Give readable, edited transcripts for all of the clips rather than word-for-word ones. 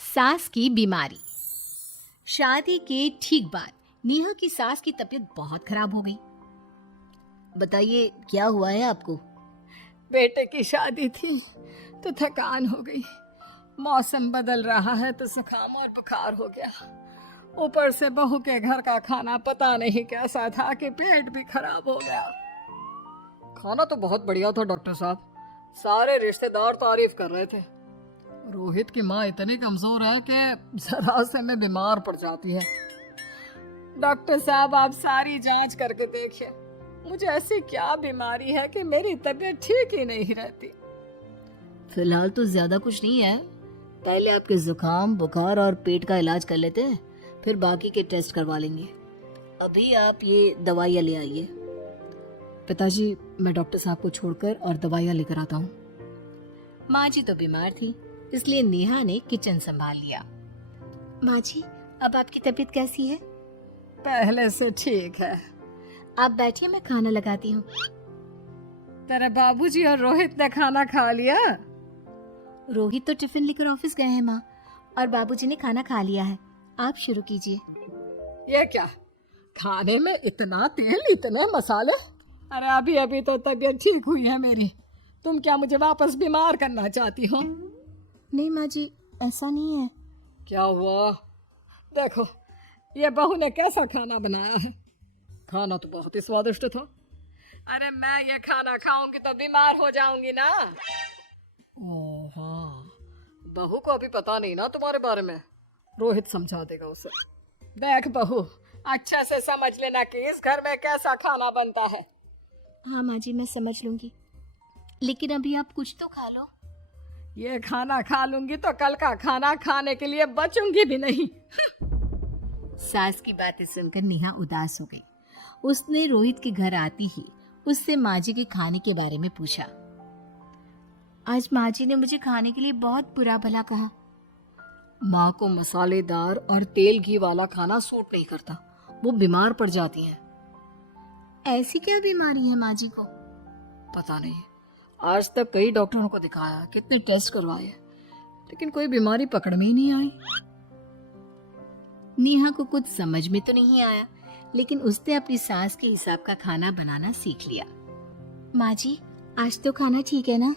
सास की बीमारी। शादी के ठीक बाद नेहा की सास की तबीयत बहुत खराब हो गई। बताइए क्या हुआ है आपको? बेटे की शादी थी तो थकान हो गई। मौसम बदल रहा है तो जुकाम और बुखार हो गया। ऊपर से बहू के घर का खाना पता नहीं कैसा था कि पेट भी खराब हो गया। खाना तो बहुत बढ़िया था डॉक्टर साहब, सारे रिश्तेदार तारीफ कर रहे थे। रोहित की माँ इतनी कमजोर है कि जरा से में बीमार पड़ जाती है। डॉक्टर साहब आप सारी जांच करके देखिए, मुझे ऐसी क्या बीमारी है कि मेरी तबीयत ठीक ही नहीं रहती। फिलहाल तो ज्यादा कुछ नहीं है। पहले आपके जुकाम बुखार और पेट का इलाज कर लेते हैं, फिर बाकी के टेस्ट करवा लेंगे। अभी आप ये दवाइयाँ ले आइए। पिताजी मैं डॉक्टर साहब को छोड़कर और दवाइयाँ लेकर आता हूँ। माँ जी तो बीमार थी, इसलिए नेहा ने किचन संभाल लिया। माँ जी अब आपकी तबीयत कैसी है? पहले से ठीक है। आप बैठिए, मैं खाना लगाती हूँ। तेरे बाबूजी और रोहित ने खाना खा लिया? रोहित तो टिफिन लेकर ऑफिस गए हैं माँ, और बाबूजी ने खाना खा लिया है। आप शुरू कीजिए। ये क्या, खाने में इतना तेल इतने मसाले? अरे अभी अभी तो तबीयत ठीक हुई है मेरी, तुम क्या मुझे वापस बीमार करना चाहती हो? नहीं माँ जी, ऐसा नहीं है। क्या हुआ? देखो ये बहू ने कैसा खाना बनाया है। खाना तो बहुत ही स्वादिष्ट था। अरे मैं ये खाना खाऊंगी तो बीमार हो जाऊंगी ना। ओह हाँ, बहू को अभी पता नहीं ना तुम्हारे बारे में। रोहित समझा देगा उसे। देख बहू, अच्छे से समझ लेना कि इस घर में कैसा खाना बनता है। हाँ माँ जी, मैं समझ लूंगी, लेकिन अभी आप कुछ तो खा लो। ये खाना खा लूंगी तो कल का खाना खाने के लिए बचूंगी भी नहीं। सास की बातें सुनकर नेहा उदास हो गई। उसने रोहित के घर आती ही उससे माँ जी के खाने के बारे में पूछा। आज माँ जी ने मुझे खाने के लिए बहुत बुरा भला कहा। माँ को मसालेदार और तेल घी वाला खाना सूट नहीं करता, वो बीमार पड़ जाती हैं। ऐसी क्या बीमारी है माँ जी को? पता नहीं, आज तक कई डॉक्टरों को दिखाया, कितने टेस्ट करवाए, लेकिन कोई बीमारी पकड़ में ही नहीं आई। नेहा को कुछ समझ में तो नहीं आया, लेकिन उसने अपनी सास के हिसाब का खाना बनाना सीख लिया। माँ जी आज तो खाना ठीक है ना?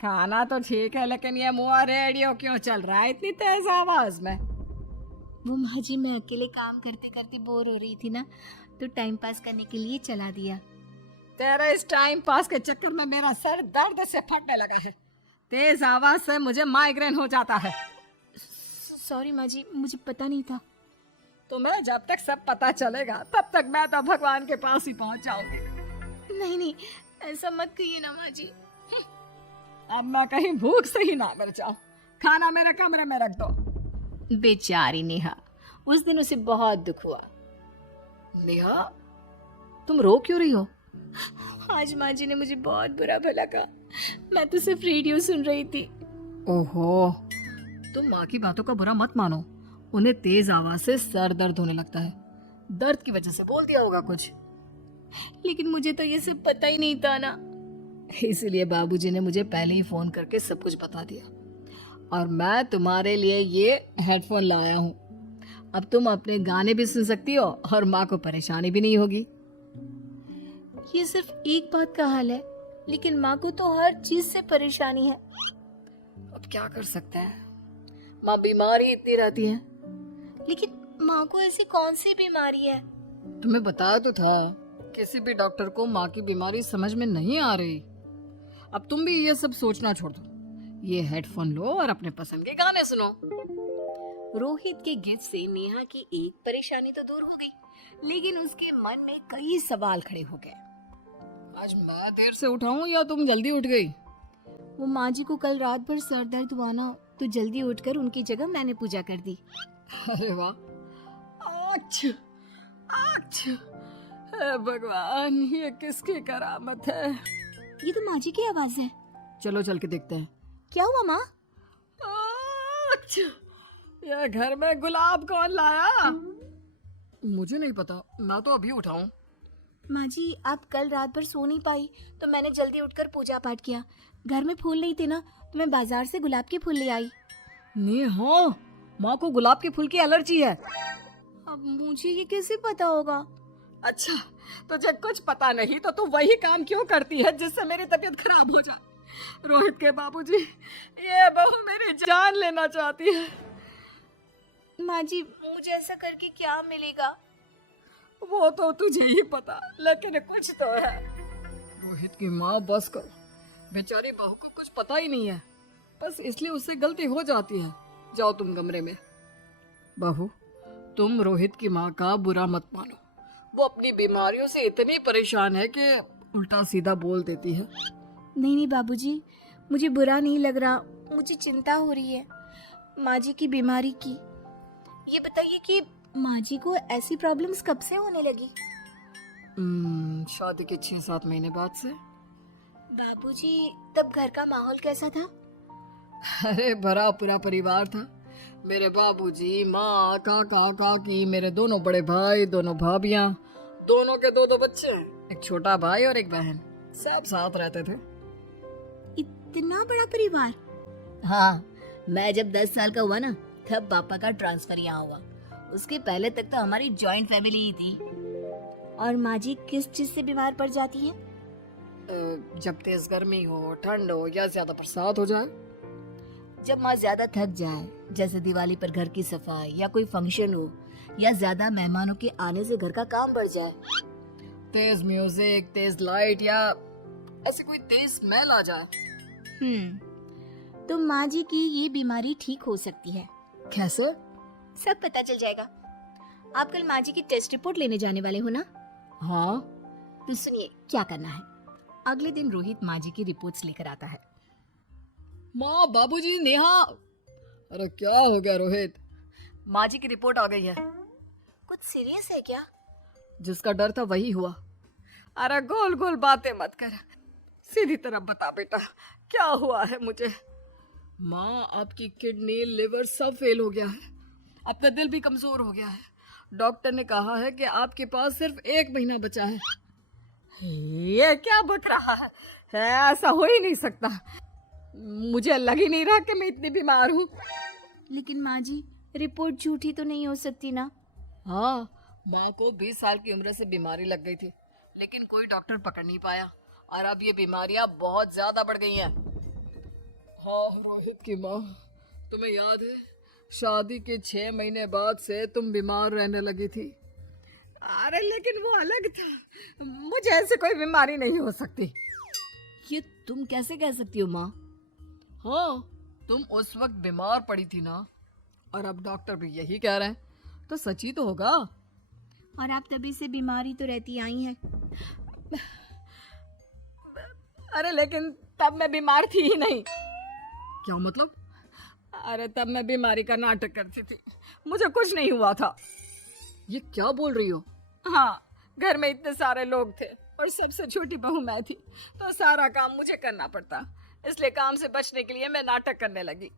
खाना तो ठीक है, लेकिन ये मुआ रेडियो क्यों चल रहा है इतनी तेज आवाज में? वो माँ जी मैं अकेले काम करते करते बोर हो रही थी ना, तो टाइम पास करने के लिए चला दिया। तेरे इस टाइम पास के चक्कर में मेरा सर दर्द से फटने लगा है। तेज आवाज से मुझे माइग्रेन हो जाता है। सॉरी माँ जी, मुझे पता नहीं था। तुम्हें जब तक सब पता चलेगा तब तक मैं तो भगवान के पास ही पहुंच जाऊंगी। नहीं नहीं, ऐसा मत कहिए ना माँ जी। अब मैं कहीं भूख से ही ना मर जाऊं। खाना मेरे कमरे में रख दो। बेचारी नेहा, उस दिन उसे बहुत दुख हुआ। नेहा तुम रो क्यों रही हो? आज माँ जी ने मुझे बहुत बुरा भला कहा। मैं तो सिर्फ रेडियो सुन रही थी। ओहो, तुम माँ की बातों का बुरा मत मानो। उन्हें तेज आवाज से सर दर्द होने लगता है, दर्द की वजह से बोल दिया होगा कुछ। लेकिन मुझे तो ये सब पता ही नहीं था ना। इसलिए बाबूजी ने मुझे पहले ही फोन करके सब कुछ बता दिया, और मैं तुम्हारे लिए ये हेडफोन लाया हूँ। अब तुम अपने गाने भी सुन सकती हो और माँ को परेशानी भी नहीं होगी। ये सिर्फ एक बात का हाल है, लेकिन माँ को तो हर चीज से परेशानी है। अब क्या कर सकते हैं, माँ बीमार ही इतनी रहती है। लेकिन माँ को ऐसी कौन सी बीमारी है? तुम्हें बताया तो था, किसी भी डॉक्टर को माँ की बीमारी समझ में नहीं आ रही। अब तुम भी ये सब सोचना छोड़ दो, ये हेडफोन लो और अपने पसंद के गाने सुनो। रोहित के गिफ्ट से नेहा की एक परेशानी तो दूर हो गई, लेकिन उसके मन में कई सवाल खड़े हो गए। आज मैं देर से उठा हूँ या तुम जल्दी उठ गई? वो माँ जी को कल रात भर सर दर्द हुआ ना, तो जल्दी उठकर उनकी जगह मैंने पूजा कर दी। अरे वाह, अच्छा अच्छा, हे भगवान ये किसकी करामत है? ये तो माँ जी की आवाज है। चलो चल के देखते हैं। क्या हुआ माँ? अच्छा, ये घर में गुलाब कौन लाया? मुझे नहीं पता, मैं तो अभी उठा हूँ। माँ जी आप कल रात भर सो नहीं पाई, तो मैंने जल्दी उठकर पूजा पाठ किया। घर में फूल नहीं थे ना, तो मैं बाजार से गुलाब के फूल ले आई। नेहा, माँ को गुलाब के फूल की एलर्जी है। अब मुझे ये कैसे पता होगा? अच्छा, तुझे कुछ पता नहीं तो तू वही काम क्यों करती है जिससे मेरी तबीयत खराब हो जाए। रोहित के बाबूजी, ये बहू मेरी जान लेना चाहती है। माँ जी, मुझे ऐसा करके क्या मिलेगा? वो तो तुझे ही पता, लेकिन कुछ तो है। रोहित की माँ बस कर, बेचारी बहू को कुछ पता ही नहीं है, बस इसलिए उससे गलती हो जाती है। जाओ तुम कमरे में। बहू, तुम रोहित की माँ का बुरा मत मानो। वो अपनी बीमारियों से इतनी परेशान है कि उल्टा सीधा बोल देती है। नहीं नहीं बाबूजी, मुझे बुरा नहीं लग रहा, मुझे चिंता हो रही है माँ जी की बीमारी की। ये बताइए कि माँ जी को ऐसी प्रॉब्लम्स कब से होने लगी? शादी के 6-7 महीने बाद से। बाबूजी, तब घर का माहौल कैसा था? अरे भरा पूरा परिवार था। मेरे बाबूजी, माँ, काका, काकी, मेरे दोनों बड़े भाई, दोनों भाभियाँ, दोनों के 2-2 बच्चे हैं, एक छोटा भाई और एक बहन, सब साथ रहते थे। इतना बड़ा परिवार? हाँ, मैं जब 10 साल का हुआ ना, तब पापा का ट्रांसफर यहाँ हुआ। उसके पहले तक तो हमारी जॉइंट फैमिली ही थी। और माँ जी किस चीज से बीमार पड़ जाती है? जब तेज गर्मी हो, ठंड हो या ज्यादा बरसात हो जाए। जब माँ ज्यादा थक जाए, जैसे दिवाली पर घर की सफाई या कोई फंक्शन हो, या ज्यादा मेहमानों के आने से घर का काम बढ़ जाए। तेज म्यूजिक, तेज लाइट या ऐसी कोई तेज स्मेल आ जाए। तो माँ जी की ये बीमारी ठीक हो सकती है। कैसे? सब पता चल जाएगा। आप कल माँ जी की टेस्ट रिपोर्ट लेने जाने वाले हो ना? हाँ। तो सुनिए क्या करना है। अगले दिन रोहित माँ जी की रिपोर्ट्स लेकर आता है। माँ, बाबूजी, नेहा। अरे क्या हो गया रोहित? माँ जी की रिपोर्ट आ गई है। कुछ सीरियस है क्या? जिसका डर था वही हुआ। अरे गोल गोल बातें मत कर, सीधी तरफ बता बेटा, क्या हुआ है मुझे? माँ, आपकी किडनी, लिवर सब फेल हो गया है। आपका दिल भी कमजोर हो गया है। डॉक्टर ने कहा है कि आपके पास सिर्फ 1 महीना बचा है। ये क्या बक रहा है? ऐसा हो ही नहीं सकता। मुझे लग ही नहीं रहा कि मैं इतनी बीमार हूँ। लेकिन माँ जी, रिपोर्ट झूठी तो नहीं हो सकती ना? हाँ, माँ को 20 साल की उम्र से बीमारी लग गई थी, लेकिन कोई डॉक्टर पकड़ नहीं पाया और अब ये बीमारियां बहुत ज्यादा बढ़ गई हैं। हाँ रोहित की माँ, तुम्हें याद है शादी के 6 महीने बाद से तुम बीमार रहने लगी थी। अरे लेकिन वो अलग था, मुझे ऐसे कोई बीमारी नहीं हो सकती। ये तुम कैसे कह सकती हो माँ? हाँ, तुम उस वक्त बीमार पड़ी थी ना, और अब डॉक्टर भी यही कह रहे हैं, तो सच ही तो होगा। और आप तभी से बीमारी तो रहती आई हैं। अरे लेकिन तब मैं बीमार थी ही नहीं। क्या मतलब? अरे तब मैं बीमारी का नाटक करती थी, मुझे कुछ नहीं हुआ था। ये क्या बोल रही हो? हाँ, घर में इतने सारे लोग थे और सबसे छोटी बहू मैं थी, तो सारा काम मुझे करना पड़ता, इसलिए काम से बचने के लिए मैं नाटक करने लगी।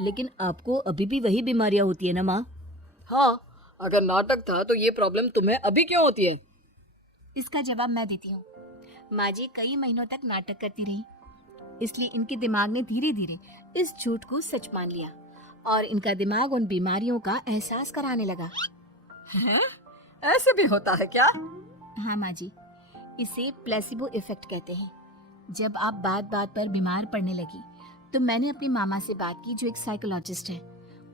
लेकिन आपको अभी भी वही बीमारियां होती है ना माँ? हाँ, अगर नाटक था तो ये प्रॉब्लम तुम्हें अभी क्यों होती है? इसका जवाब मैं देती हूँ। माँ जी कई महीनों तक नाटक करती रही, इसलिए इनके दिमाग ने धीरे धीरे इस झूठ को सच मान लिया और इनका दिमाग उन बीमारियों का एहसास कराने लगा। हैं? ऐसे भी होता है क्या? हाँ माँ जी, इसे प्लेसिबो इफेक्ट कहते हैं। जब आप बात बात पर बीमार पड़ने लगी तो मैंने अपनी मामा से बात की, जो एक साइकोलॉजिस्ट है।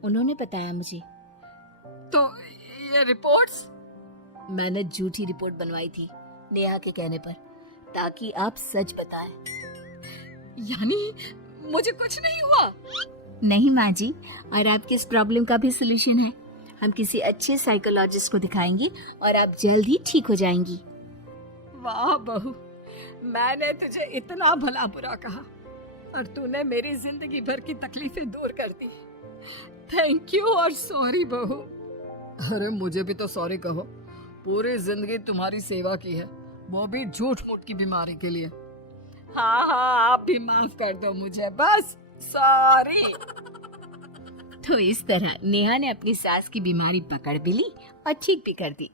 उन्होंने बताया मुझे। तो ये रिपोर्ट्स? मैंने झूठी रिपोर्ट बनवाई थी नेहा के कहने पर, ताकि आप सच बताएं। यानी मुझे कुछ नहीं हुआ? नहीं माँ जी, और आपकी इस प्रॉब्लम का भी सोल्यूशन है। हम किसी अच्छे साइकोलॉजिस्ट को दिखाएंगे और आप जल्द ही ठीक हो जाएंगी। वाह बहू, मैंने तुझे इतना भला बुरा कहा और तूने मेरी जिंदगी भर की तकलीफें दूर कर दी। थैंक यू और सॉरी बहू। अरे मुझे भी तो सॉरी कहो, पूरी जिंदगी तुम्हारी सेवा की है, वो भी झूठ मूठ की बीमारी के लिए। हाँ हाँ, आप भी माफ कर दो मुझे, बस सॉरी। तो इस तरह नेहा ने अपनी सास की बीमारी पकड़ भी ली और ठीक भी कर दी।